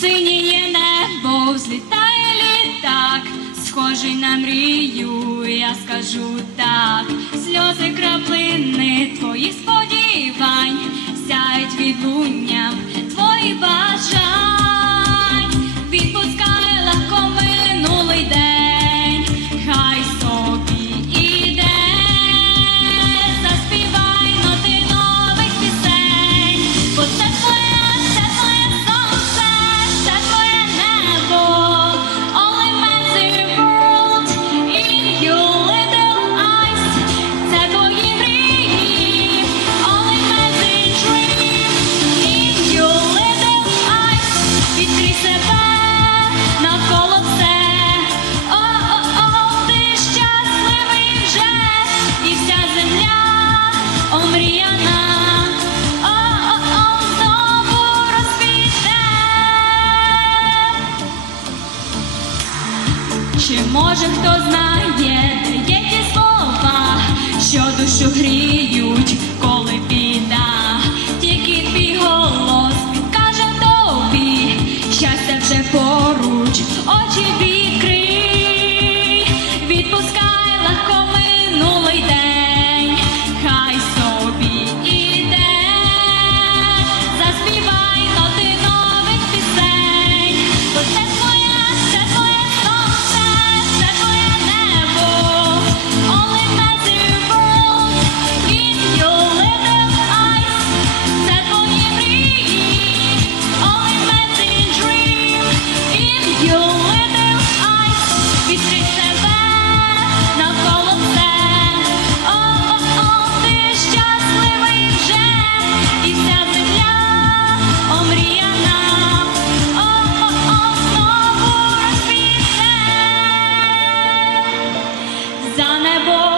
Синіє небо взлітає літак, схожий на мрію, я скажу так, сльози краплини твоїх сподівань, сяють відлунням твої бажань, Чи може хто знає, де є ті слова, що душу гріють, коли біда, тільки твій голос підкаже тобі, щастя вже поруч, i'm za nebo.